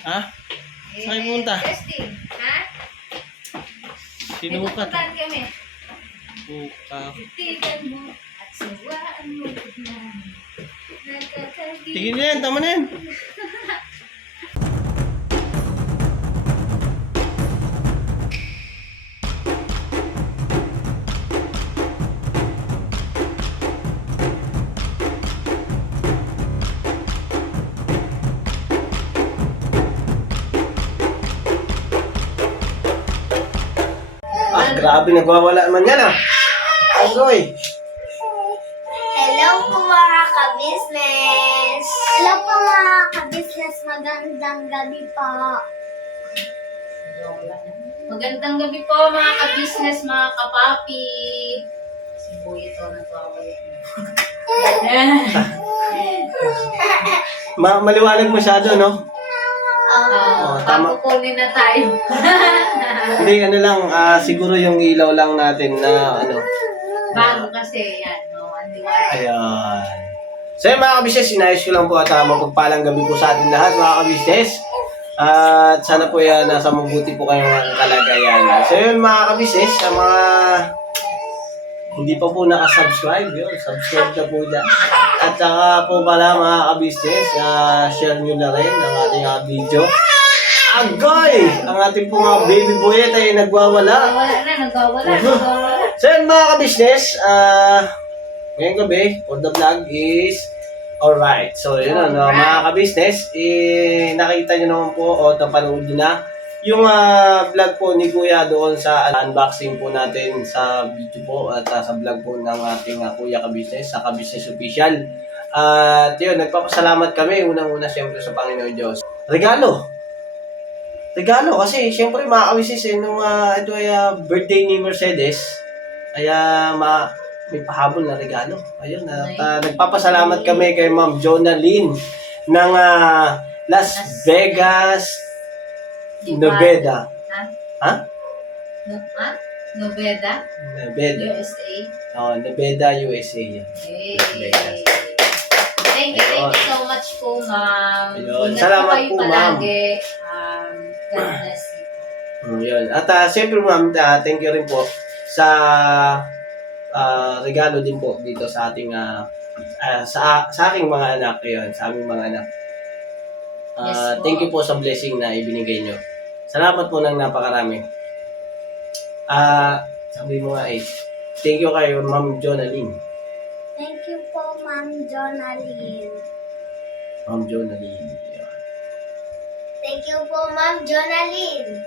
Ha? Saan punta? Testing. Ha? Sinukat. Pupuntahan kami. Buka. Titigan mo at sawaan mo na. Tingin na yan, tama na yan. Grabe, nagwawala naman yan ah. Agoy. Hello po mga ka-business! Hello po mga ka-business, magandang gabi po. Magandang gabi po mga ka-business, mga kapapi. Si Boy ito nagwawala. Maliwanag masyado, no? Tama. Papukunin na tayo. Hindi, ano lang, siguro yung ilaw lang natin na ano. Bago kasi yan, no? Andiwan. Ayan. So yun mga kabisnes, inayos ko lang po at mapagpalang gabi po sa atin lahat mga kabisnes. At sana po yan, nasa mabuti po kayong kalagayan. So yun mga kabisnes, sa mga hindi pa po nakasubscribe, yun, subscribe na po dyan. At saka po pala mga kabisnes, share nyo na rin ang ating video. Agoy! Ang ating po mga baby boyet ay nagwawala. Nagwawala. So yun mga kabisnes, ngayong gabi, for the vlog is alright. So yun mga kabisnes, nakita nyo naman po o napanood nyo na yung vlog po ni Kuya doon sa unboxing po natin sa video po at sa vlog po ng ating Kuya Kabisnes, sa Kabisnes Official. At yun, nagpapasalamat kami unang-una siyempre sa Panginoon Diyos. Regalo kasi siyempre mga kabisnes, nung ito ay birthday ni Mercedes, kaya may pahabol na regalo. Ayun, at nagpapasalamat kami kay Ma'am Jonalyn ng Las Vegas, Nevada. Ha? Nevada? Nevada. USA? Nevada, USA. Yan. Hey. Las Vegas. Thank you so much po, ma'am. Ayun. Ingat Salamat kayo po, ma'am. palagi. God bless you. Yun. At siyempre ma'am, thank you rin po sa regalo din po dito sa ating sa aking mga anak. Ayun, sa aming mga anak. Yes po. Thank you po sa blessing na ibinigay nyo. Salamat po ng napakarami. Sabi mo nga thank you kay Ma'am Jonalyn. Thank you po, Ma'am Jonalyn. Ma'am Jonalyn. Thank you po, Ma'am Jonalyn.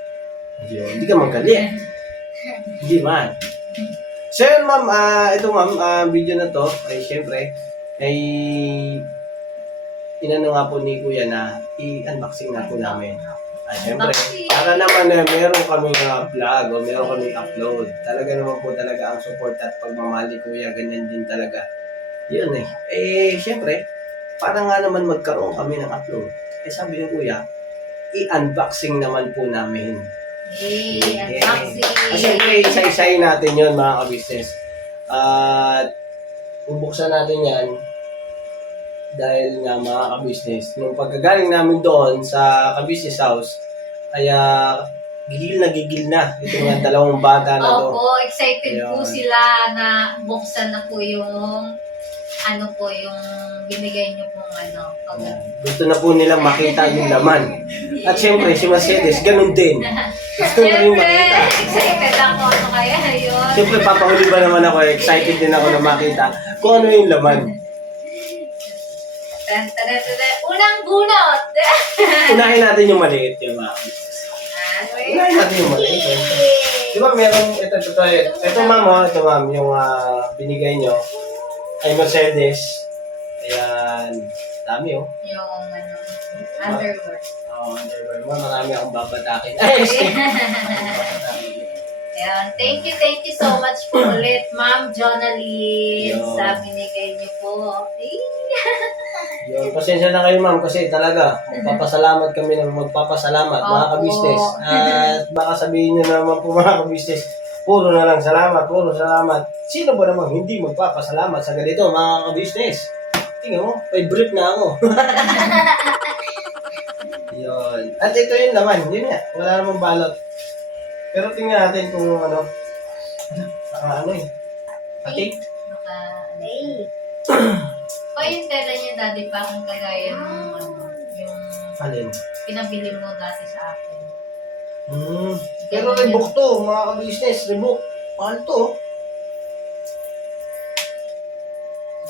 Ayun, hindi ka magaling. Hindi man. So yun ma'am, ito ma'am, video na to ay syempre ay inano nga po ni Kuya na i-unboxing na po namin. Siyempre, para naman meron kaming vlog o meron kaming upload. Talaga naman po talaga ang support at pagmamahal ni Kuya, ganyan din talaga. Yun siyempre, para nga naman magkaroon kami ng upload. Sabi ni Kuya, i-unboxing naman po namin. Unboxing. Siyempre, isa-isayin natin yun mga ka-business. At bubuksan natin yan dahil nga mga ka-business, nung pagkagaling namin doon sa ka-business house, ay gigil na itong mga dalawang bata na to. Opo, excited po Ayun. sila na buksan na po yung yung binigay niyo pong Gusto na po nilang makita yung laman. At siyempre, si Mercedes, ganun din. Gusto na rin Siyempre, makita. excited ako. Ano kaya yun? Siyempre, papahuli ba naman ako, excited din ako na makita kung ano yung laman. Unang bunot! Unahin natin yung maliit yung mga ka-business. Unahin natin yung maliit. Di ba meron, ito ma'am, yung binigay nyo ay Mercedes. Ayan, dami Yung underwear. Underwear mo, marami akong babatakin. Ayan, thank you so much po ulit, Ma'am Jonalyn, Yo. sa binigay niyo po. Yun, pasensya na kayo ma'am kasi talaga magpapasalamat kami ng magpapasalamat mga Opo. ka-business. At baka sabihin nyo naman po mga ka-business, puro na lang salamat, puro salamat. Sino ba namang hindi magpapasalamat sa ganito mga ka-business? Tingnan mo, may brief na ako. Yun. Yun. At ito yung laman. Yun nga. Wala namang balot. Pero tingnan natin kung ano. Ano eh. Pati. Naka, Hey. o yung tela niya, daddy, parang kagaya ng yung Alin? pinabili mo dati sa akin. Pero rebook to, mga ka-business. Rebook. Mahal to.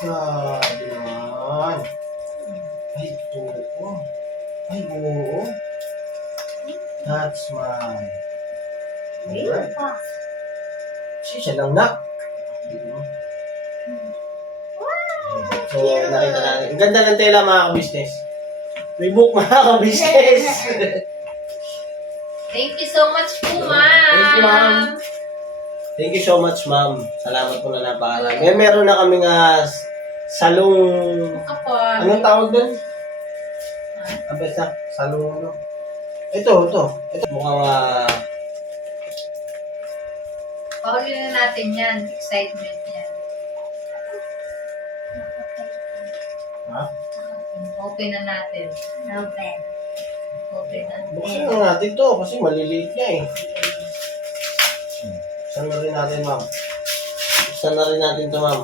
Grabe naman. Ay, oo. Ay, oo. That's mine. Alright. Siya lang na. So, nakita natin. Ang ganda ng tela, mga ka-business. Rebook, mga ka-business. Thank you so much po, ma'am. Thank you, ma'am. Thank you so much, ma'am. Salamat po na napakarami. Meron na kaming salong... Kapag. Anong tawag doon? Basta, salong ano? Ito. Ito mukhang... Paulin na natin yan. Excitement yan. Ha? Open na natin. Open. Open na. Buksan na natin to kasi maliliit niya eh. Buksan na rin natin, ma'am. Buksan na rin natin to, ma'am.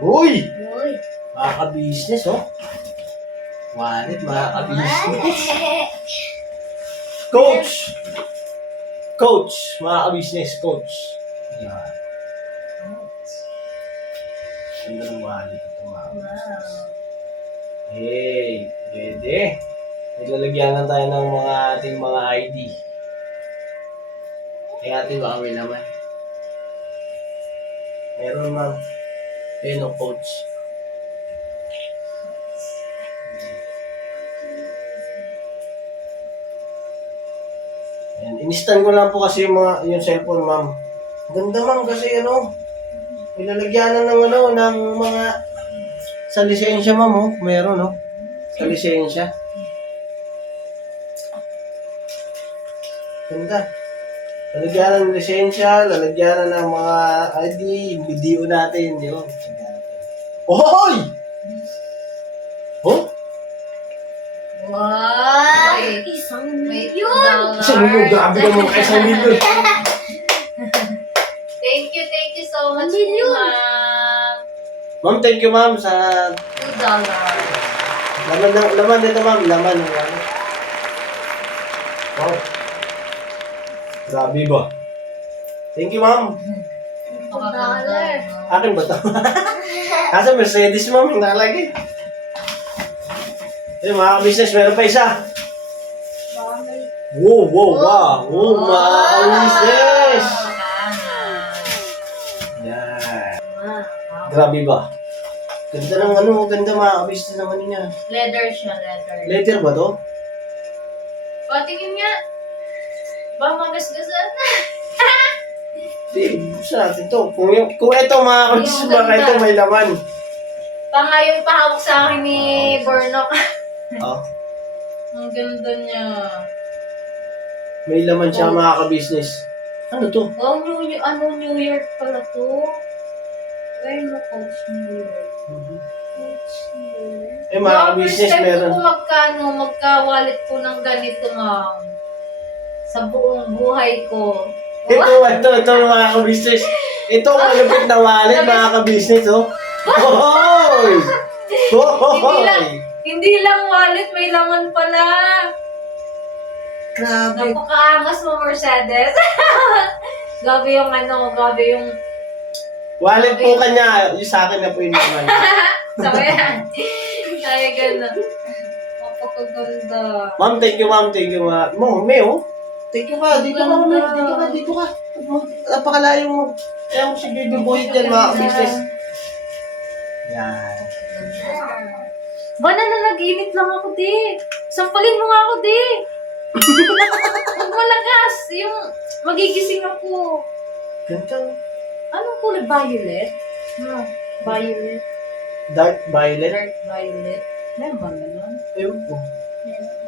Uy! Uy. Mga ka-business, oh. Wallet, mga ka-business. Coach! Coach! Mga ka-business, coach. Yan. Ganda ng wallet ito, mga ka-business. Hey, pwede. Naglalagyan tayo ng mga ating mga ID. Kaya ating baka may laman. Meron, ma'am. Ayun o, coach. Ayan, inistan ko lang po kasi yung cellphone, ma'am. Ganda, ma'am, kasi nilalagyan ng ng mga sa lisensya, ma'am, oh. Meron, oh. Sa lisensya. Ganda. Lalagyan ng lisensya, lalagyan ng mga ID, video natin, yun. Ohoy! Oh? Wow! Isang Wait, milyon. Isang milyon, grabe naman kayo sa milyon. Thank you so much, Million. ma'am. Ma'am, thank you, ma'am, sa $2. laman dito, ma'am. Laman. Wow. Grabe ba? Thank you, ma'am. $2. Akin ba ito? Nasa Mercedes, ma'am, yung nakalagay. Eh, mga business, meron pa isa. Wow, mga business. Yan. Grabe ba? Ganda ng ganda mga business naman niya. Leather siya, leather. Letter ba to? Patingin nga. Ba, magasgasan na. Di, buksan natin to. Kung ito mga business, Yung baka ganda. ito may laman. Pangayon pahawak sa akin ni Bornok. Oh, Ang ganda niya. may laman siya mga ka-business. Ano to? Oh, New York pala to. Where mo Coach New York? Coach New York. Eh, mga ka-business, First time meron. ko magka-wallet ko ng ganito, ma'am. Sa buong buhay ko. Ito mga ka-business. Ito ang malupit na wallet mga ka-business, oh. Hoy! Hoy! Hindi lang wallet, may laman pala. Grabe. Napakaangas mo, Mercedes. Gabi yung gabi yung Wallet po kanya. Yung sa akin na po yung naman. sabi yan. Kaya gano'n. Napakaganda. Ma'am, thank you, ma'am. Thank you, ma'am. Meo. Thank you ka. Dito ka, ma'am. Dito ka. Napakalayo mo. Kaya mo si Baby Boy dyan, mga ka-business. Yan. Ba na nag-init lang ako, di. Sampalin mo nga ako, di. Huwag malakas. Yung magigising ako. Ganda. Anong kulay? Violet? No. Violet. Dark violet. Dark violet. Meron ba naman? Ayun po.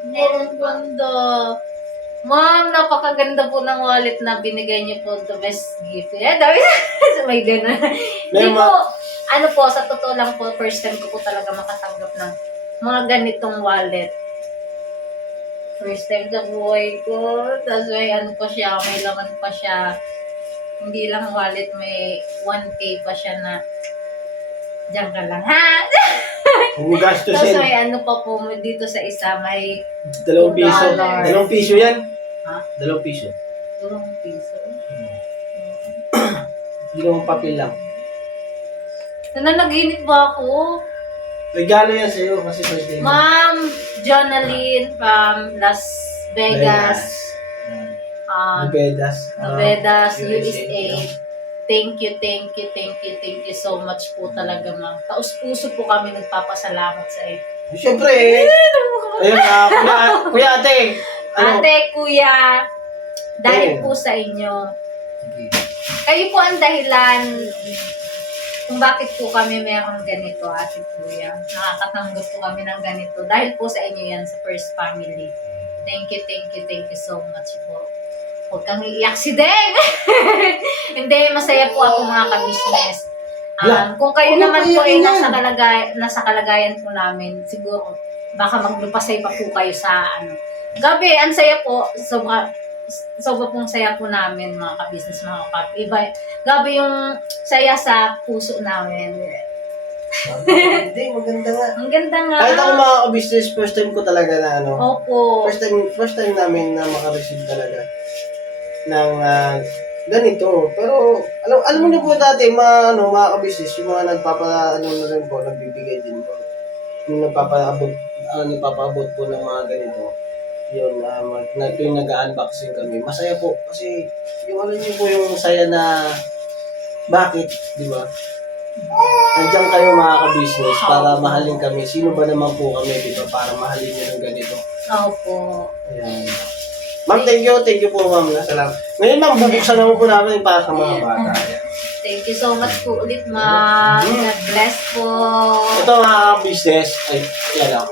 Ang ganda. Ma'am, napakaganda po ng wallet na binigay niyo po the best gift. Eh, dami may gano'n. Hindi Meron po, Ano po, sa totoo lang po, first time ko po talaga makatanggap ng mga ganitong wallet. First time sa buhay ko. Tapos may ano pa siya, may laman pa siya. Hindi lang wallet, may 1K pa siya na diyan ka lang, ha? Kung Tapos gastusin, may ano pa po dito sa isa, may 2 piso. $2. 2 piso yan? Ha? 2 piso. 2 piso. Hindi naman papel lang. Nananaginip ba ako? Regalo yan sa'yo kasi first day. Ma'am Jonaline from Las Vegas, Vegas. Novedas, USA. Thank you so much po talaga, ma'am. Taus-puso po kami nagpapasalamat sa iyo. Siyempre, ayun, kuya ate. Ate, kuya, dahil po sa inyo. Kayo po ang dahilan kung bakit po kami mayroong ganito, ate kuya. Nakakatanggap po kami ng ganito. Dahil po sa inyo yan, sa First Family. Thank you so much po. Huwag kang iiyak si Deng! Hindi, masaya po ako mga ka-business. Kung kayo naman po ay nasa kalagayan po namin, siguro, baka maglupasay pa po kayo sa ano. Gabi, ang saya po. Sobra pong saya po namin mga ka-business, mga iba. Gabi yung saya sa puso namin. Hindi, maganda nga. Ang ganda nga. Kahit ako mga ka-business, first time ko talaga na ano. Opo. First time namin na maka-receive talaga ng ganito. Pero, alam mo na po dati, mga ka-business, yung mga nagbibigay din po. Yung nagpapaabot po ng mga ganito. Yun, yung nag-unboxing kami. Masaya po. Kasi, yung alam niyo po yung saya na, bakit, di ba? Nandiyan kayo mga ka-business para mahalin kami. Sino ba naman po kami, di ba? Para mahalin nyo ng ganito. Opo. Ayan. Ma'am, thank you po ma'am. Salamat. Ngayon ma'am, bubuksan naman po namin para sa mga bata. Ayan. Thank you so much po ulit, ma'am. God bless po. Ito mga business, ay, yan ako.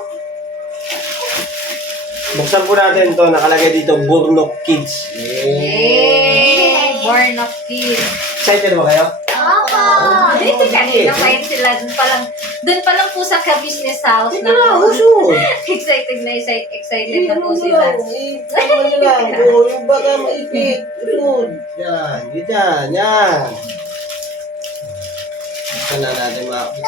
Buksan po natin to, nakalagay dito, Burnok Kids. Yay! Born of Kids. Excited ba kayo? Opo. Dito kanina pa yun sila. Doon pa lang po sa ka-business house Hindi na na, po. uso. Excited na po sila. Tama nyo lang. Yung baga maipit. Usod. Yan, yan. Buksan na natin mga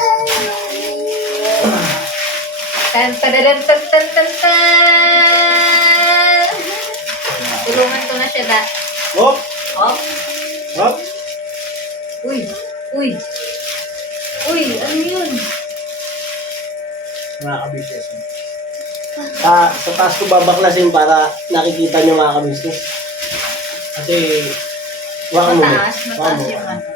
Tan tan tan tan tan tan. Tulungan ko na siya da. Hop! Oh. Hop! Uy. Ano yun? Mga ka-business. Sa taas ko babaklasin para nakikita nyo mga ka-business. Kasi, waka mo. Mataas yung ano.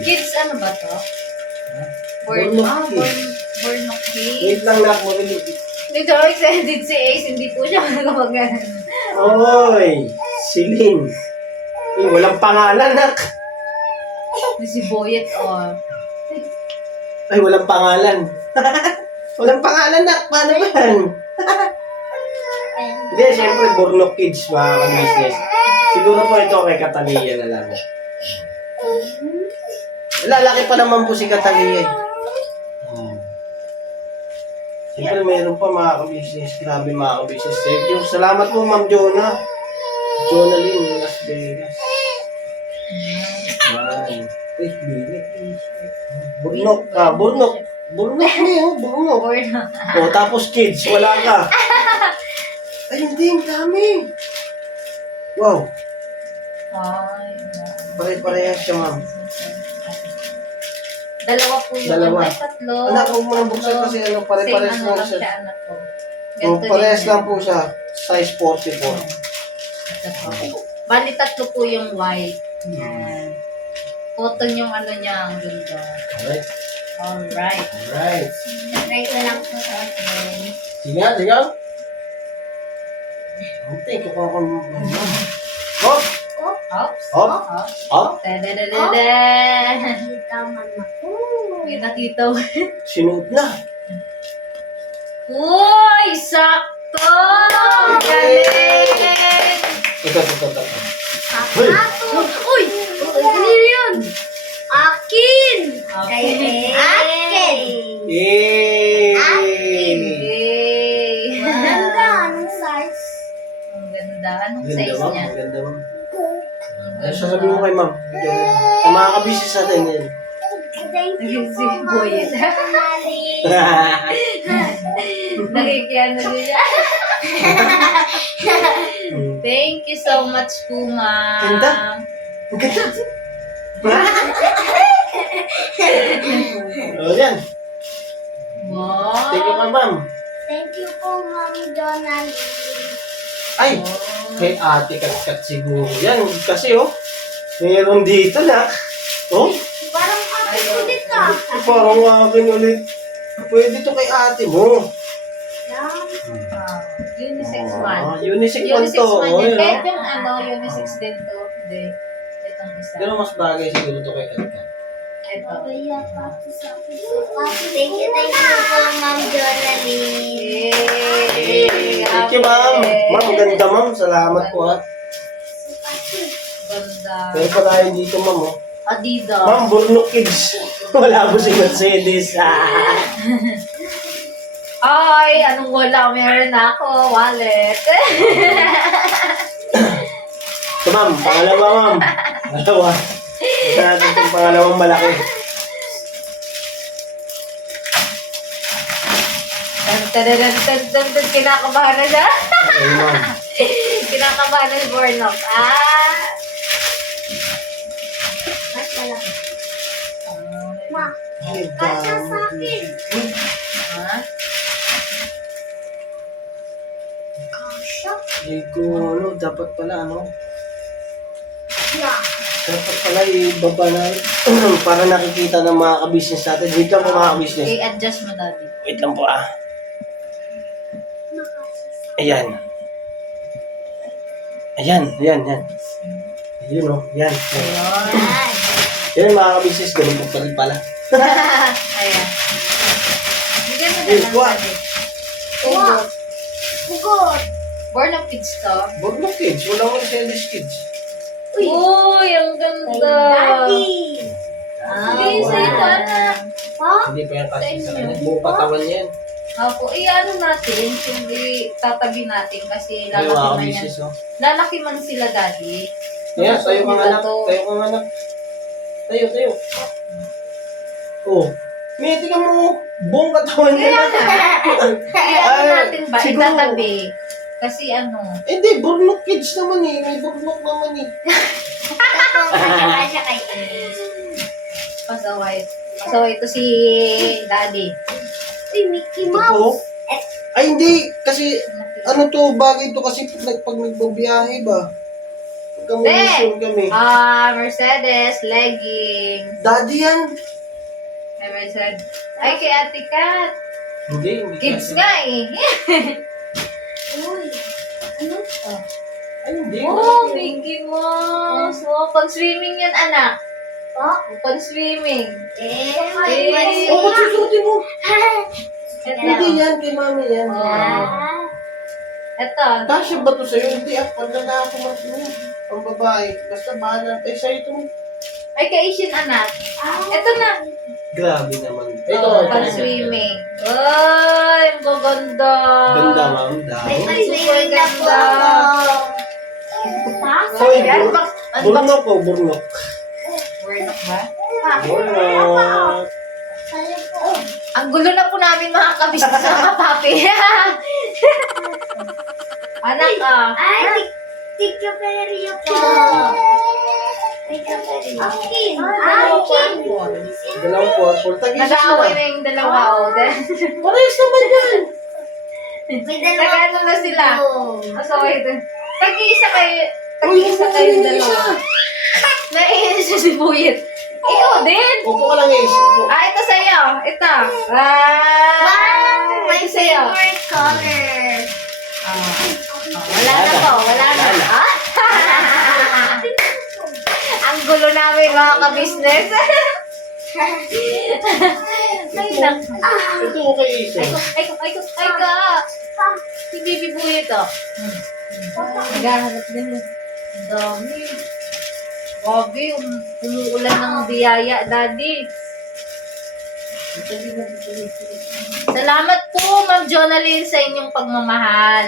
Kids, ano ba to? Born of Kids. Wait lang na po. Dito, excited si Ace, hindi po siya magagan. Oy! Siling. Walang pangalan, nak. Si Boyet, oh. Ay, walang pangalan. Walang pangalan, nak. Paano ba yan? Hindi, siyempre, Burnok Kids, mga ka-business. Siguro po ito kay Catalia na lang. Lalaki pa naman po si Catalia. Siyempre, mayroon pa mga ka-business. Grabe mga ka-business. Thank you. Salamat po, Ma'am Jonah. Jonaline, Las Vegas. Yan. Ay, bilik. Burnok. Burnok niyo, Burnok. Born O, tapos kids, wala ka. Ay, hindi, ang dami. Wow. Ay, Pare-parehas siya, ma'am. Dalawa po yun. Dalawa. Ay, tatlo. Anak, huwag mo nang buksan kasi pare-parehas Same lang lang siya. siya, anak ko. Parehas lang po siya. Size 44. Ito po. Bali, tatlo po yung white. Yan. Cotton yung ano niya, ang ganda. Alright. Alright. Alright. Try ko lang po sa akin. Sige. Thank you po ako. Hop! Hops. Hop! Hops. Hop! Da-da-da-da-da. Kita man ako. May nakita ko. Sinuot na. Uy! Sakto! Galing! Ito. Hoy! Ako. Uy! Ano yun? sasabihin ko kay ma'am. Sa mga kabisnes natin yun. Thank you Si po, Ma'am Boyet. Jonaline. Nakikiano din siya. Thank you so much po, ma'am. Ganda. Ang ganda. O yan. Wow. Thank you ka ma'am. Thank you po, Ma'am Jonaline. Ay, kay ate kat siguro. Yan, kasi oh. Meron dito na. Oh, Parang ate ko dito. parang akin ulit. Pwede to kay ate mo. Yan. Unisex man. Unisex man Unisex to. man Oh, yan. yun, Kahit oh. yung unisex din to. Hindi. Itong isa. Pero mas bagay siguro to kay ate. Ito. Kaya pa ako sa puso. Thank you po, Ma'am Jonaline. Yay! Thank you ma'am. Ma'am, ganda ma'am. Salamat po ha. Ganda. Pero pa tayo dito ma'am oh. Adidas. Ma'am, Burnok Kids. Wala po si Mercedes. Ay, anong wala? Meron ako. Wallet. Ito ma'am, pangalawa ma'am. Pangalawa. Ito natin itong pangalawang malaki. Kinakabahan na siya. Ayun ma'am. Kinakabahan na si Bornok. Ah! Mas malaki. Ma, Ay, kasya sa akin. Ha? Kasya? Hindi ko, ano, dapat pala, ano, Yeah. dapat pala ibaba na, para nakikita ng mga kabisnes natin. Wait lang po mga kabisnes. I-adjust mo, Daddy. Wait lang po ah. Ayan. Ayan, ayan, yan. Ayun oh, yan. Ayun. Yan mga kabisnes, ganun po pa rin pala. Ayan. Bigyan mo na Ay, lang, kuha. Daddy. Wow. Pugot. Born of kids to. Burnok Kids, walang Mercedes Kids. Uy, ang Kay ganda. Daddy. Hindi, sa ito, anak. Ha? Hindi pa yan kasi sa Sa kanya. inyo. Buong katawan yan. Opo, ano natin, hindi tatabi natin kasi Ayun mga lalaki man yan. kabisnes oh. Lalaki man sila, Daddy. Yan, tayo kang anak. Tayo kang anak. Tayo, tayo. Oh. May tingnan mo, buong katawan niya Kaya na. Ano Ay, natin ba? siguro. Itatabi. Kasi ano, Hindi, Burnok Kids naman eh. May Burnok naman eh. Ito po, kasya kay Ace. pasaway. Pasaway ito si Daddy. Uy, Mickey Ito Mouse. po. Ay, hindi. Kasi, ano to, bagay to kasi pag nagbabiyahe ba? Pagkamunisyon kami. Mercedes, legging. Daddy yan. May Mercedes. Ay, kay Ate Kat. Hindi, hindi. Kids kasi. nga eh. Uy, ano to? Ay, hindi. Oh, malaki. Mickey Mouse. Oh, pag swimming yan, anak. Oh, Pag swimming. eh. Oh, ba't susutin mo? Ito. Hindi yan, kay mami yan. Ah. Ito. Kasya ba to sa'yo? Hindi, pag ako mas mo. Ang babae. Basta bahala. Eh, sa'yo ito. Ay, kay Ishin, anak. Ito na. Grabe naman. Oh, pag swimming. Ay, ang gaganda. Ganda, ma'am. May Dahil. pag-swimming na po ganda. ako. Hoy, Yan, Burnok po, Burnok. Burnok ba? Burnok. Sayo po. Ang gulo na po namin mga kabisnes sa mga papi. Anak, Ay, Tito Perio po. Tito Perio. Akin. Akin. Dalawang po. Tag-isa nag-aaway sila. na yung dalawa. Oh. Parehas naman yan. May dalawa. Nag-ano na sila. Masaway din. Tag-iisa kayo. Uy, Tag-iisa upo ka kayong lang dalawa. isa. Naiinis siya si Buyet. Ikaw din. Upo ka lang is. Ito sa'yo. Ito. Wow, my Ito sa'yo. favorite color. Wala na po. Wala na. Ah? Ang gulo namin mga kabisnes. Ay, nak. Ito kay isa. Ay ka. Si Bibi Buyet oh. Naghahanap din. Ang dami. Grabe, umuulan ng biyaya, Daddy. Salamat po, Ma'am Jonaline, sa inyong pagmamahal.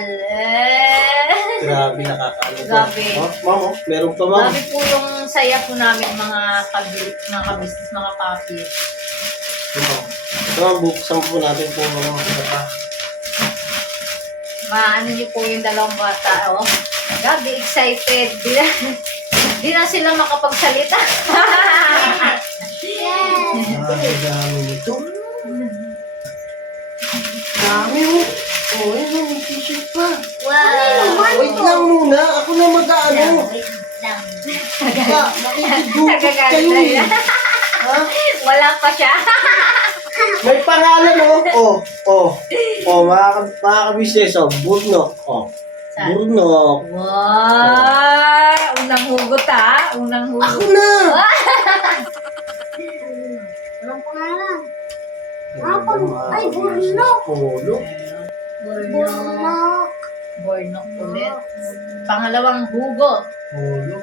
Grabe, nakakaano to. Grabe. Oh, ma'am, oh, meron pa, ma'am. Grabe po yung saya po namin mga kabisnes, mga papi. Ito, ma'am, buksan po natin po mga pa. Maano niyo po yung dalawang bata, oh. Grabe, excited. Di na sila makapagsalita. Dami nito. Dami, oh. Oh, ayun, may t-shirt pa. Wow. Wait lang muna, ako na mag-ano. Wait lang. Makikidukot kayo Nagaganda eh. yan. Ha? Wala pa siya. May pangalan, oh. Mga ka-business, oh. Burnok. Oh. Saan? Burnok. Wow! Unang hugot, ha? Unang Ako hugot. na! Anong pangalan? Ay, Burnok. Polo. Bornok. Bornok ulit. Pangalawang hugot. Polo.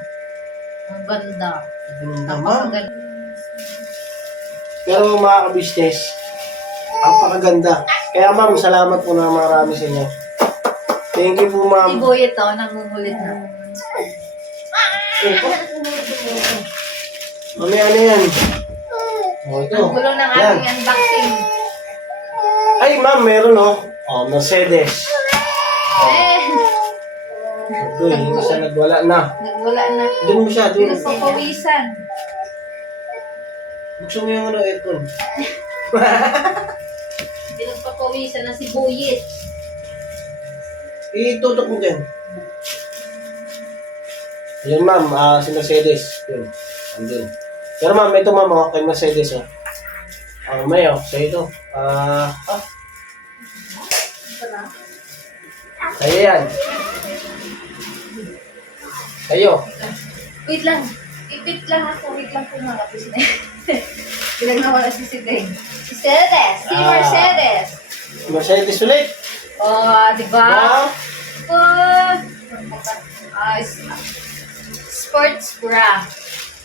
Ang ganda. Ganun naman. Napakaganda. Pero mga ka-business, ang pakaganda. Kaya ma'am, salamat po na marami sa inyo. Thank you po, Si ma'am. Boy ito, nangungulit na. Mami, ano yan? Oh, ito. Ang gulo ng Yan. ating unboxing. Ay, ma'am, meron, oh. Oh, Mercedes. Eh, Ito, hindi siya nagwala na. nagwala na. Doon mo siya, doon. Pinagpapawisan. Buksan mo yung ano, aircon. Pinagpapawisan na si Buyit. Itutok mo dyan. Ayan, ma'am, si Mercedes. Yun, andun. Pero ma'am, ito ma'am, oh, kay Mercedes, oh. May, oh, sa ito. Sa'yo yan. Sa'yo. Wait lang. Ipit lang ako. Wait lang po mga kapis. Pinagmawala si Deng. Mercedes. Si Ah. Mercedes. Mercedes ulit. Oh, di ba? Wow. Sports bra.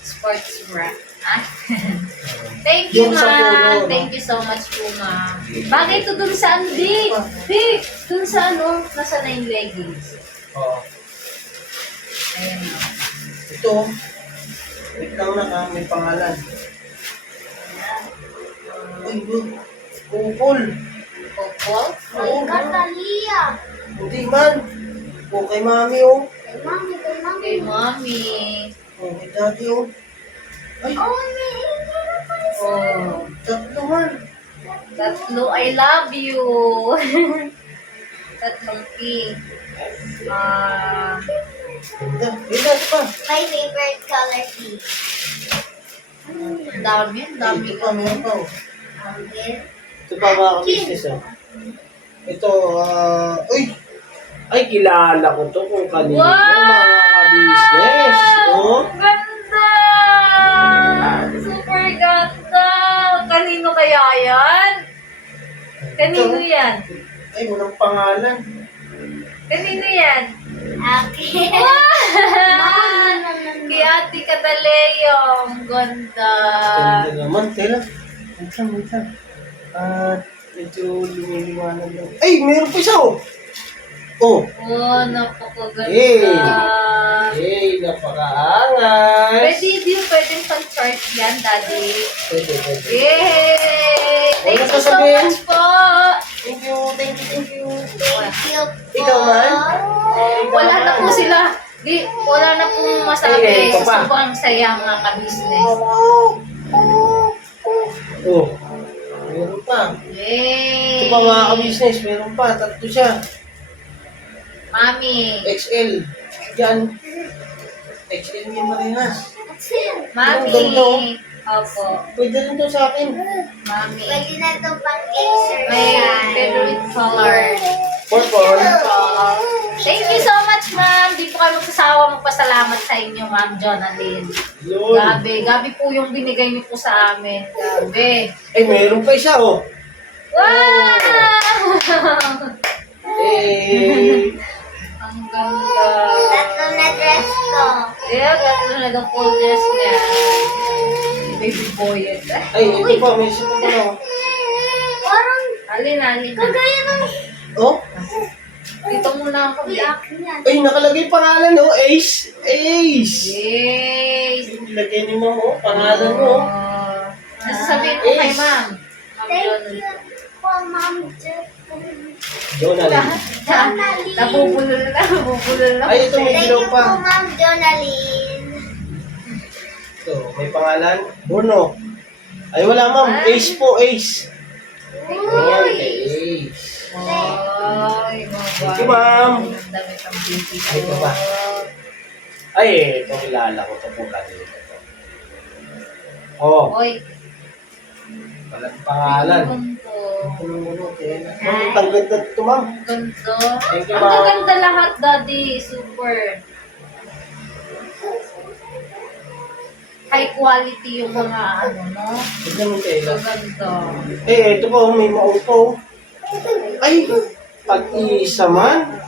Sports bra. Ah? Thank you, Yung sa ma'am. polo, no? Thank you so much po, ma'am. Bagay ito dun sa ano, Di? Di, dun sa ano, nasa na yung leggings. Oo. Ayan, ma'am. Ito. Wait lang na, may pangalan. Ay, bro. Kupol. Popol? Ay, Catalia. Hindi man. O kay mami, oh. Kay mami, kay mami. Kay mommy. O kay daddy, oh. Ay, Oh, may na pa isa. Oh. tatlo man. Tatlo, I love you. Tatlong pink. Ganda. Ganda, ito pa. My favorite color pink. Ang dami, ang Ay, dami. ito pa, meron pa, oh. Okay. Ito pa mga ka-business, oh. Ito, uy! Ay, kilala ko to kung kanino. Wow! Mga ka-business. Oh. Ang ganda! Super ganda! Kanino kaya yan? Kanino yan? Ay, walang pangalan. Kanino yan? Okay. Kay Ate Cataleo. Ang ganda. Ganda naman, tela. Wait lang. Medyo lumiliwanag lang. Ay, meron pa isa, oh! Oh! Oh, napakaganda. Hey, napakaangas! Pwedeng pang-charge yan, Daddy. Pwede. Yay! Thank Ano you so sasabihin? much po! Thank you. Thank you po. Ikaw man? Wala na po sila. Wala na pong masabi. Ay, ito pa. Sobrang saya mga ka-business. Oh, meron pa. Yay! Ito pa mga ka-business, meron pa. Tatlo siya. Mami. XL. Yan. XL yung marihas. Mami. Ang ganda, oh. Opo. Pwede rin to sa akin. Mami. Pwede na ito pang exercise. May favorite color. Purple. Thank you so much, ma'am. Di po kayo magsasawa magpasalamat sa inyo, ma'am Jonalyn. Yun. Gabi po yung binigay niyo po sa amin. Gabi. Ay, meron pa isa, oh. Wow! Eh, Ang ganda. Tatlo na dress ko. Yeah, tatlo na lang full dress niya. Baby boy yun. ay, ito pa, may isa pa pala, oh. Parang Alin. kagaya ng... Oh? Dito muna ako. Black yan. Ay, nakalagay pangalan, no? Ace. Ace. Yes! Nilagay ni Ma'am, oh. Pangalan mo. Nasasabihin ko kay ma'am. Thank you po, Ma'am Jet. Jonalyn. Jonalyn. Nabubulol na. Ay, ito may Thank dilaw you po, pa. Ma'am Jonalyn. Ito, may pangalan. Bruno. Ay, wala, Ma'am. Ace po, Ace. Ayan, kay Ace. Ay, Thank you, ma'am. Ang damit ang baby ko. Ay, ito ba? Ay, ito kilala ko. Ito po kanina to. Oh, Oy, walang pangalan. ganito. Ang ganda ito, Ma'am. Ganito. Thank you, Ang ma'am. gaganda lahat, Daddy. Super. High quality yung mga ano, no? Tignan mo tayo. Ang ganda. Eh, ito po, may maupo. Ay, pag-iisa man.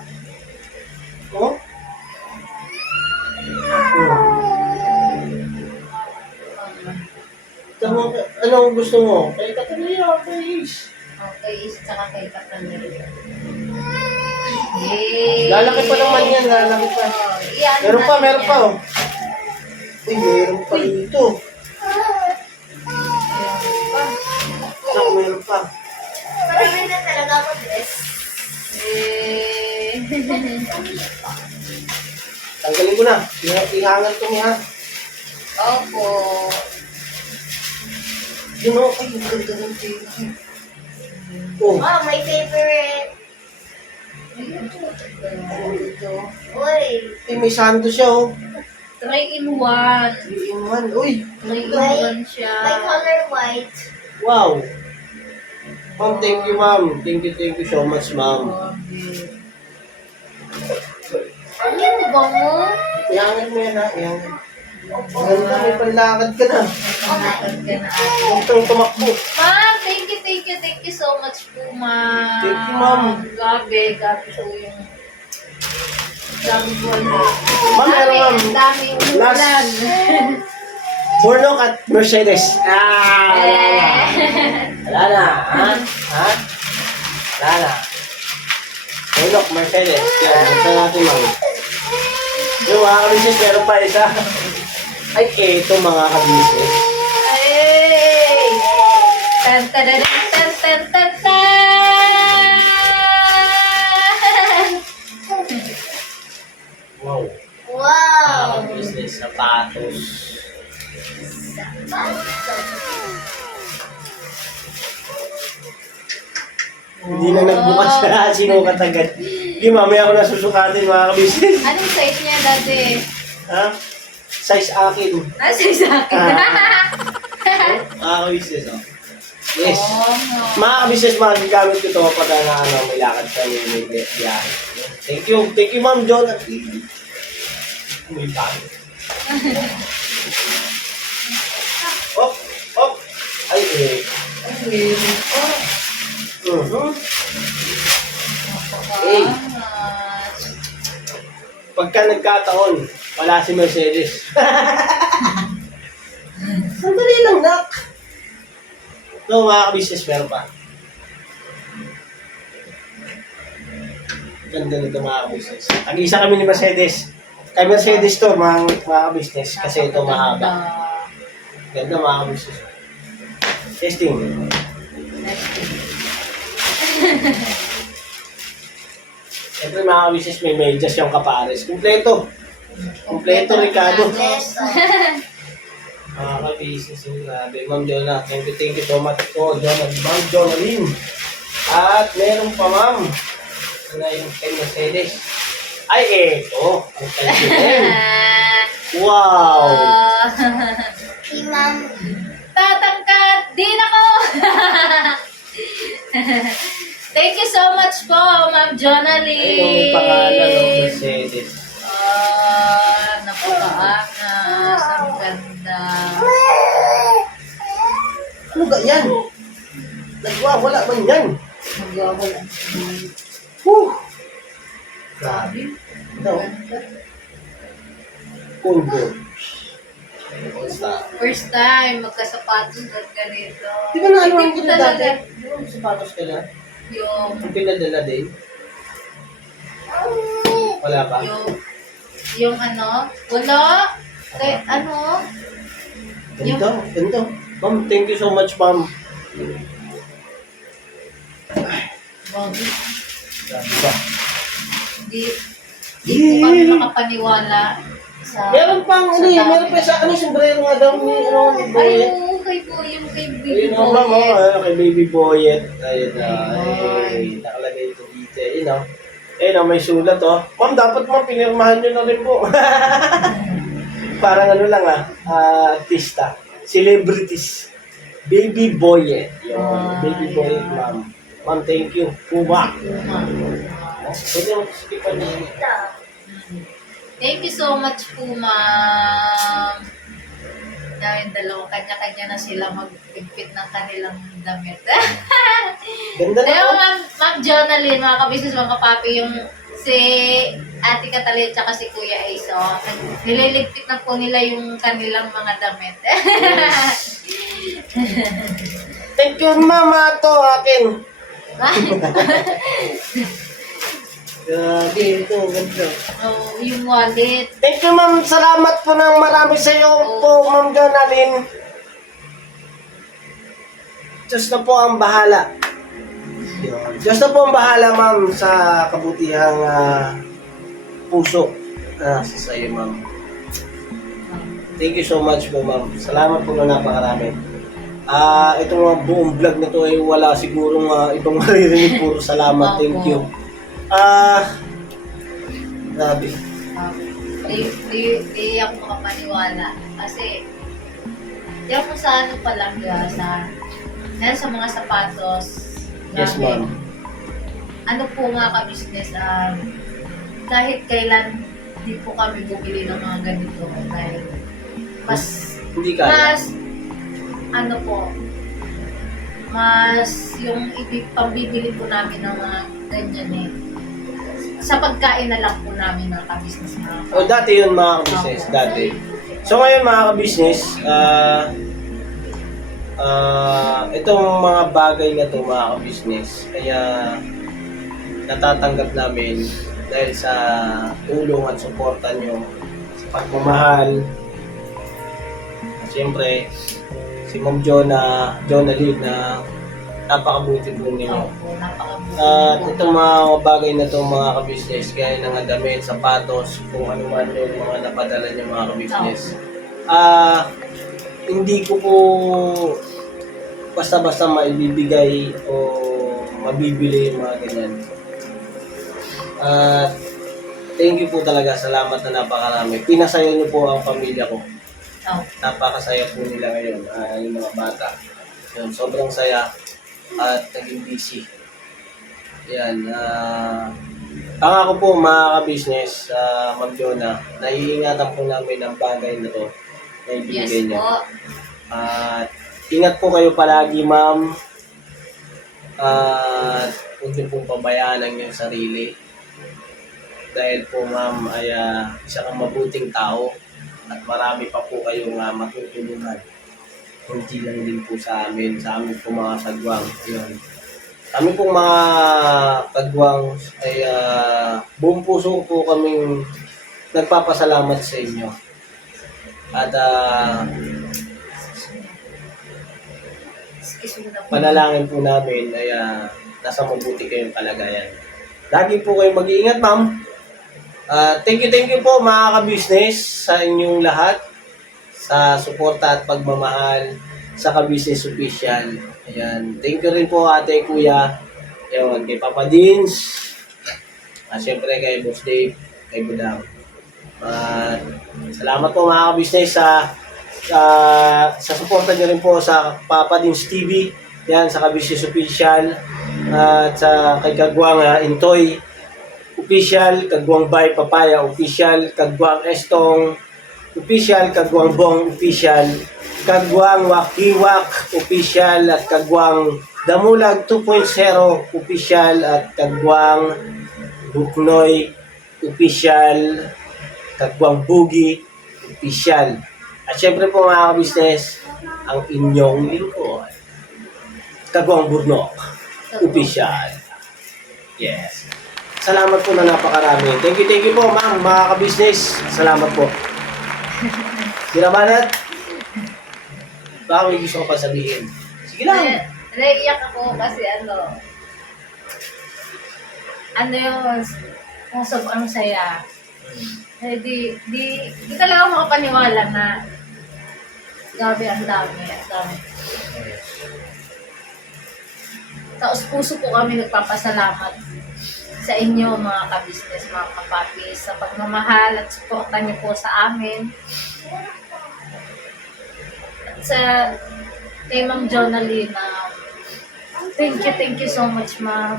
Oh. Tama, ano gusto mo? Kay Catalina, kay Ace. Okay, is tsaka kay Katanil. Yay! Lalaki pa naman yan, lalaki pa. Oh, iyan Meron pa, natin meron yan. pa. Oh. Uy, meron pa dito. Nak, meron pa. Marami na talaga ako dress. Eh. Tanggalin ko na. Ihangan ko niya. Opo. Yun o, ay, yung ganda ng tela. Oh, Oh, my favorite. Uy. ay, may sando siya oh. 3-in-1. Iiwan, uy. 3-in-1 siya. My color white. Wow. Ma'am, thank you, ma'am. Thank you so much, ma'am. Ano yung ba mo? Ihangan mo yan ha, ihangan. Ganda, may panlakad ka na. Nakakad ka na. Huwag kang tumakbo. Ma'am, thank you so much po, ma'am. Thank you, ma'am. Gabi po yung dami po. Ma'am, meron, ma'am. Dami umulan. Burnock at Mercedes. Wala na. Wala na, ha? Ha? Wala na. Burnock, Mercedes. Yan, buksan natin, ma'am. Yung mga kabisis, meron pa isa. Ay, eto mga kabisis. Ay! Tan tan tan tan tan tan tan! Wow. Wow. Mga kabisis, sapatos. Hindi na nagbukas na sinukat agad. Hindi, mamaya ako nasusukatin mga kabisis. Anong size niya dati? Ha? Size akin. Size sa akin. Mga kabisis, oh. Yes. Oh, Mga kabisis, magagamit ko ito kapag na may lakad kami, may biyahe. Thank you, Ma'am John. May bago. Op, op. Ay, eh. Hey. Pagka nagkataon, wala si Mercedes. Sandali lang, nak. No, mga kabisnes, meron pa. Ganda nito mga kabisnes. Tag-isa kami ni Mercedes. Kay Mercedes to, mga kabisnes, kasi ito mahaba. Ganda mga kabisnes. Testing. Siyempre mga kabisnes, may medyas yung kapares. Kumpleto. Kumpleto, Ricardo. Mga kabisnes, grabe. Ma'am Jonah, thank you so much po, Ma'am Jonalyn. At meron pa, ma'am. Ano yung kay Mercedes? Ay, eto. Ang kay Wow! Si Ma'am. Tatangkat! Din ako! Thank you so much po, Ma'am Jonalyn. Ay, yung pangalan ng Mercedes. Napakaangas. Ang ganda. Ano ba yan? Nagwawala man yan. Magwawala. Whew! Grabe. Ito. Kundo. First time, magkasapatos at ganito. Di ba na ano Hindi ang ko talaga. Yung sapatos ka na? Yung Yung pinadala din? Wala pa? Yung ano, wala. Ano? Ganito, ganito. Ma'am, thank you so much, ma'am. Bobby, Grabe ba? Hindi po kami makapaniwala sa... Meron pang, ano yun, meron pa sa, ano, sombrero nga daw ni, ano, ni Ay, Boyet. oo, yung kay Baby Ayun o, ma'am, Boy. kay Baby Boyet. Ayun na, ay, nakalagay ito dito. Ayun o. Ayun o, may sulat o. Ma'am, dapat mo, pinirmahan nyo na rin po. Parang ano lang artista. Celebrities. Baby Boyet. Yun, Baby Boyet, ma'am. Ma'am, thank you. Kuba. Pwede mo skipan niyo. Thank you so much po, ma'am. Dahil dalawa, kanya-kanya na sila magpigpit ng kanilang damit. Ganda na Pero po. Ma'am Jonalyn, mga kabisnes, mga kapapi, yung si Ate Catalina at si Kuya Ace, nililigpit na po nila yung kanilang mga damit. Thank you, mama. Ito, akin. Grabe, ito. Ganda. Oh, yung wallet. Thank you, ma'am. Salamat po ng marami sa iyo po, ma'am Jonalyn. Diyos na po ang bahala. Yun. Diyos na po ang bahala, ma'am, sa kabutihang puso sa iyo, ma'am. Thank you so much po, ma'am. Salamat po na napakarami. Itong mga buong vlog na to ay wala sigurong itong maririnig. Puro salamat. Thank you. Grabe. Di ako makapaniwala. Kasi, di ako sa ano pa lang dahil sa mga sapatos. Yes, ma'am. Ano po mga ka-business, kahit kailan di po kami bumili ng mga ganito. Dahil mas Hindi kaya. ano po, mas yung pambibili po namin ng mga ganyan sa pagkain na lang po namin mga ka-business. O, dati yun mga ka-business. Dati. So ngayon mga ka-business, itong mga bagay na to mga ka-business, kaya natatanggap namin dahil sa tulong at suporta nyo sa pagmamahal. Siyempre, si Ma'am Jonalyn na napakabuti po ninyo. At itong mga bagay na itong mga ka-business, gaya ng damit, sapatos, kung ano man yung mga napadala niyo mga ka-business. Hindi ko po basta-basta maibibigay o mabibili yung mga ganyan. Thank you po talaga. Salamat na napakarami. Pinasaya niyo po ang pamilya ko. Napakasaya po nila ngayon, yung mga bata. Yun, sobrang saya at naging busy. Yan. Pangako po mga ka-business, Ma'am Jonah, naiingatan po namin ang bagay na to na ibigay niyo. po. At ingat po kayo palagi, ma'am. At huwag niyo pong pabayaan ang inyong sarili. Dahil po, ma'am, ay isa kang mabuting tao. At marami pa po kayong matutulungan. Hindi lang din po sa amin po mga sagwang. Yun. Kami pong mga kagwang ay buong puso po kaming nagpapasalamat sa inyo. At panalangin po namin ay nasa mabuti kayong kalagayan. Lagi po kayong mag-iingat, ma'am. Thank you po mga ka-business sa inyong lahat sa suporta at pagmamahal sa ka-business official. Ayan. Thank you rin po ate, kuya. Ayan, kay Papa Dins. Siyempre kay Boss Dave, kay Budang. Salamat po mga ka-business sa suporta nyo rin po sa Papa Dins TV. Yan, sa ka-business official. At sa kay Kagwang Intoy official, Kagwang Bay Papaya official, Kagwang Estong official, Kagwang Bong official, Kagwang Wakiwak official, at Kagwang Damulag 2.0 official, at Kagwang Buknoy official, Kagwang Bugi official. At syempre po mga ka-business, ang inyong lingkod, Kagwang Burnok official. Yes. salamat po na napakarami. Thank you po, ma'am, mga ka-business. Salamat po. Binabanat? Baka may gusto ko pa sabihin. Sige lang. Naiiyak ako kasi yung sobrang saya. Eh, di talaga ako makapaniwala na grabe ang dami. Taos puso po kami nagpapasalamat sa inyo mga ka-business, mga kapapis, sa pagmamahal at suporta niyo po sa amin. At sa kay Ma'am Jonalyn, thank you so much, ma'am.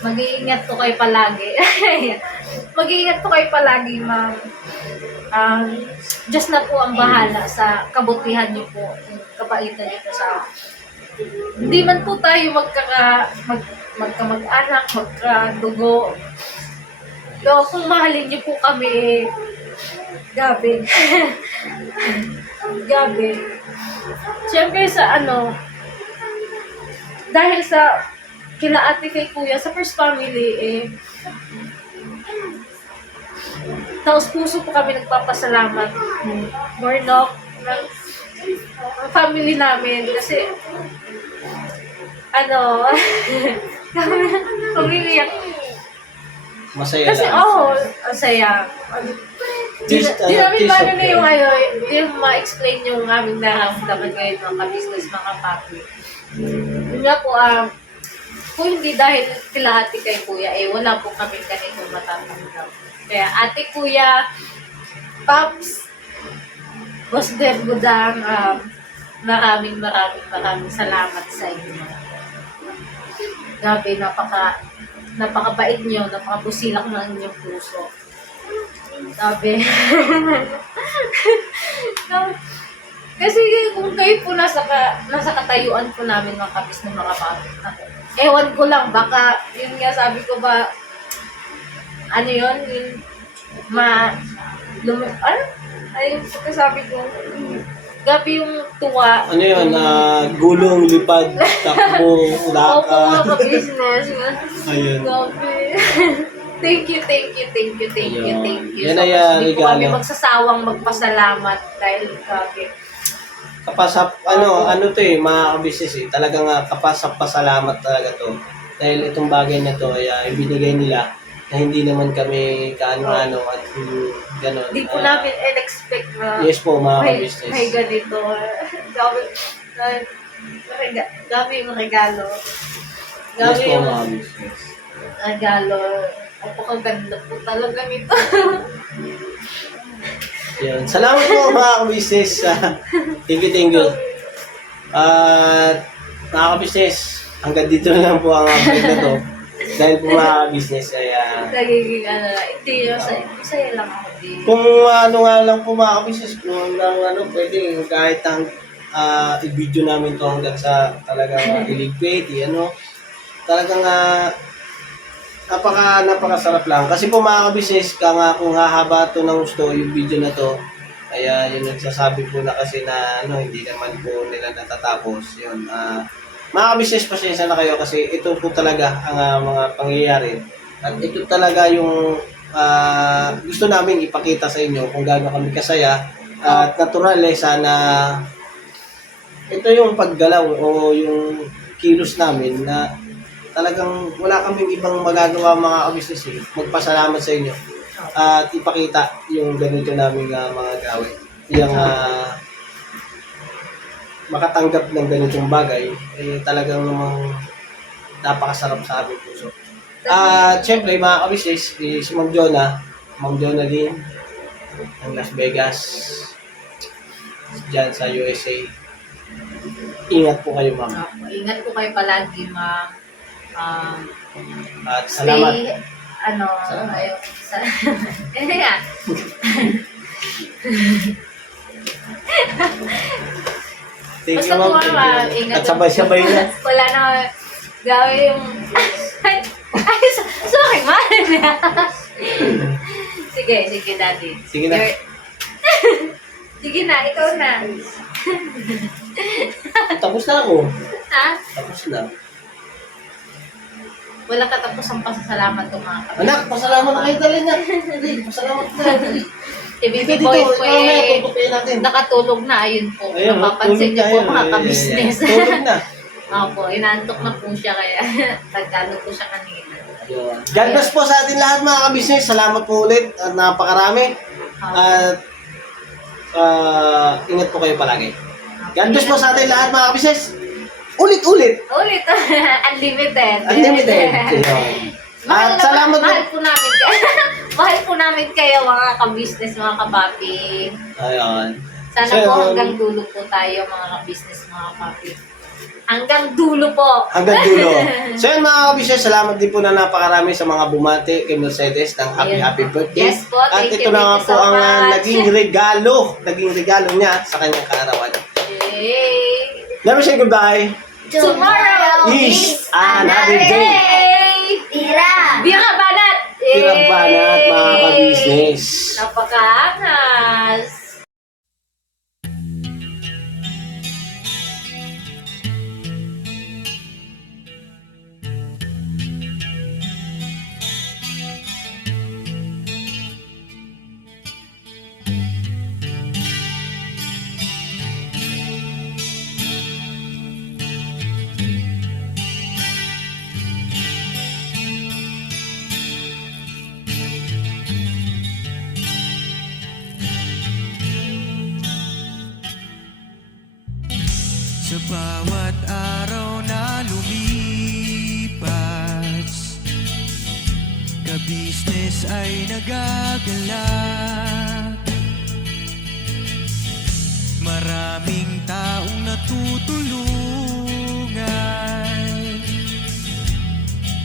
Mag-iingat po kayo palagi. Mag-iingat po kayo palagi, ma'am. Diyos na po ang bahala sa kabutihan niyo po, yung kabaitan niyo po sa amin. Hindi man po tayo magkamag-anak, magkadugo. Pero kung mahalin niyo po kami, gabi. Gabi. Siyempre dahil sa kila ate kay kuya, sa first family, taos puso po kami nagpapasalamat. Mornok, ng family namin, kasi umiiyak. Masaya Kasi, lang. ang saya. Di namin paano na yung ma-explain yung aming nararamdaman ngayon mga ka-business, mga papi. Yun nga po, kung hindi dahil kila ate kay kuya, wala po kami ganito matatanggap. Kaya ate, kuya, Paps, Boss Dev Budang, maraming salamat sa inyo. Grabe, napakabait nyo, napakabusilak ng inyong puso. Sabi. Kasi kung kayo po nasa katayuan po namin mga kapis ng mga pamit. Ewan ko lang, baka, yun nga sabi ko ba, yung ayun sabi ko, gabi yung tuwa. Gulong, lipad, takbo, Opo ulaka. mga ka-business. Ayun. Gabi. Thank you. Yan So, ay, hindi po kami regalo. magsasawang magpasalamat dahil grabe. Mga ka-business talagang kapasap-pasalamat talaga to. Dahil itong bagay na to ay ibinigay nila na hindi naman kami kaano-ano at gano'n. Hindi po namin in-expect na Yes po, mga ka-business. may ganito. Gabi yung regalo. Yes Gabi po, yung mga ka-business. regalo. Napakaganda po talaga nito. Yun. Salamat po mga ka-business. Thank you. At mga ka-business, hanggang dito na lang po ang update na to. Dahil po mga ka-business ay Nagiging hindi masaya lang ako din. kung nga lang po mga ka-business, kung pwede kahit i-video namin to hanggang sa talagang iligpit, talagang napakasarap lang. Kasi po mga ka-business, kung hahaba to ng gusto yung video na to, kaya yung nagsasabi po na kasi na hindi naman po nila natatapos. Yun. Mga ka-business, pasensya na kayo kasi ito po talaga ang mga pangyayari. At ito talaga yung gusto namin ipakita sa inyo kung gaano kami kasaya. At natural sana ito yung paggalaw o yung kilos namin na talagang wala kaming ibang magagawa mga ka-business magpasalamat sa inyo at ipakita yung ganito namin mga gawin. Yung makatanggap ng ganitong bagay, talagang napakasarap sa aming puso. At syempre mga ka-business, si Ma'am Jonalyn ng Las Vegas, dyan sa USA. Ingat po kayo, ma'am. Ingat po kayo palagi, ma'am. At salamat. Thank you, Basta ma'am. po, Thank ma'am. you. Ingat At sabay-sabay na. Wala na gawin yung... Sorry, ma'am. Sige, daddy. Sige na. Sige na, ikaw na. Tapos na ako. Ha? Tapos na. Walang katapusang pasasalamat to mga kabisnes. Anak, pasalamat na kayo dali na. Dali, pasalamat na. Si Baby Boy po eh, tutupiin natin. nakatulog na. Ayun po. Ayun, Napapansin niyo po mga kabisnes. Tulog na. Opo, inaantok na po siya kaya tagkano po siya kanina. Ayun. God bless po sa atin lahat mga kabisnes. Salamat po ulit at napakarami. At ingat po kayo palagi. God bless po sa atin lahat mga kabisnes. Ulit-ulit. Ulit. Unlimited. Unlimited. Ayun. At salamat po. Mahal po namin kayo. Mahal po namin kayo mga kabisnes, mga kapapi. Ayun. Sana So, po hanggang dulo po tayo mga kabisnes, mga kapapi. Hanggang dulo po. Hanggang dulo. So yun mga kabisnes, salamat din po na napakarami sa mga bumati kay Mercedes ng Ayun. happy birthday. Yes po, At thank ito you, na nga thank you po so ang much. naging regalo niya sa kanyang kaarawan. Yay! Never say goodbye. Tomorrow is another day. Tira! Bira banat! Tirang banat mga kabisnes. Napakaangas! Sa bawat araw na lumipas, kabisnes ay nagagalak. Maraming taong natutulungan,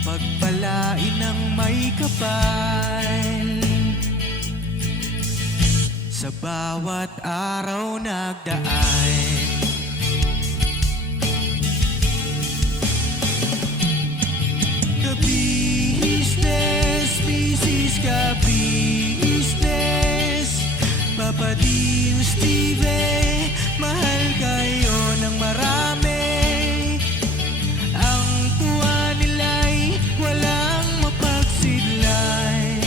pagpalain ng may kapal. Sa bawat araw nagdaan, ka-business, Mrs. Ka-business, Papa Dio, Steve, mahal kayo ng marami. Ang tuwa nila'y walang mapagsidlan.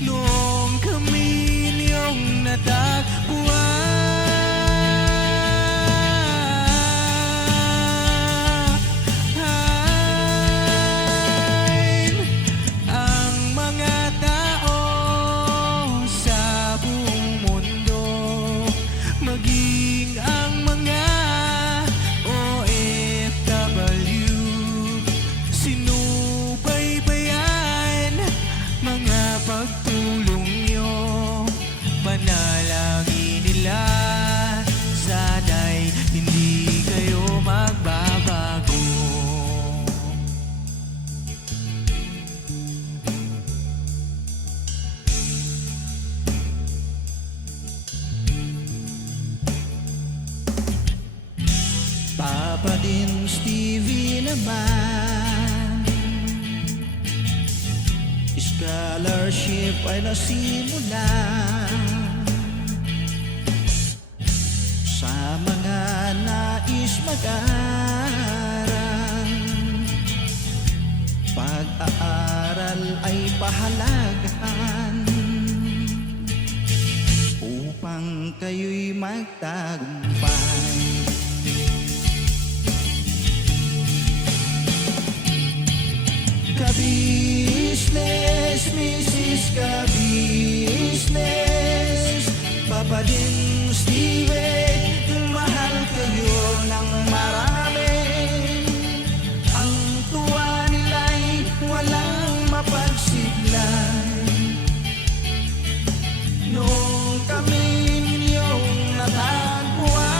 Noong kami niyong natagpuan, ang mga tao sa buong mundo, maging ang mga OFW, sinubaybayan mga pagtulong nyo, panalangin nila, sana'y hindi kayo magbabago. Papa din Stevie naman, scholarship ay nasimula sa mga nais mag-aral. Pag-aaral ay pahalagahan upang kayo'y magtagumpay. Ka-business, Mrs. Ka-business, Papa din Steve, mahal kayo ng marami. Ang tuwa nila'y walang mapagsiglan. Noong kami ninyong natagpuan,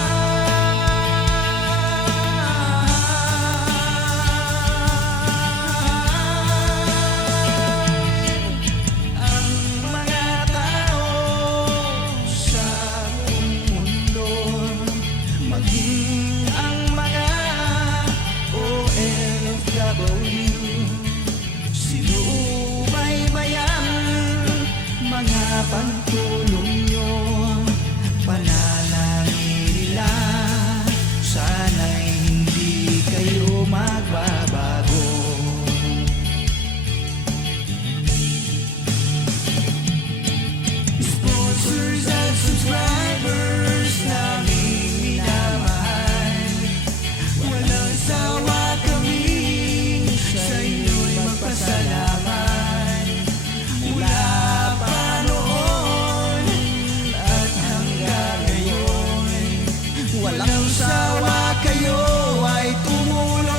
ang mga tao sa buong mundo, maging ang mga OFW, sinubaybayan mga pagtulong nyo, panalangin nila, sana'y hindi kayo magbabago. walang sawa kayo ay tumulong.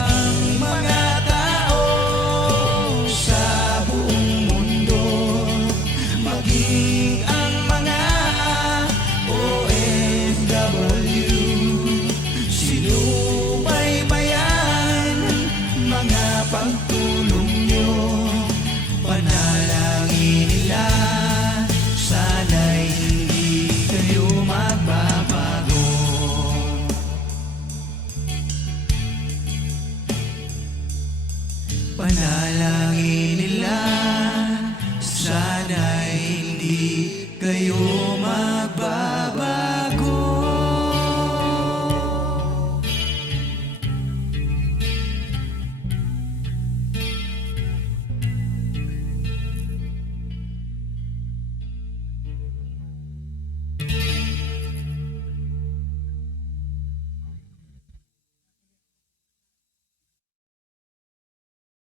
Ang mga tao sa buong mundo, maging ang mga OFW, sinubaybayan mga pagtulong nyo, panalangin nila, sana'y hindi kayo magbabago. Panalangin nila, sana'y hindi kayo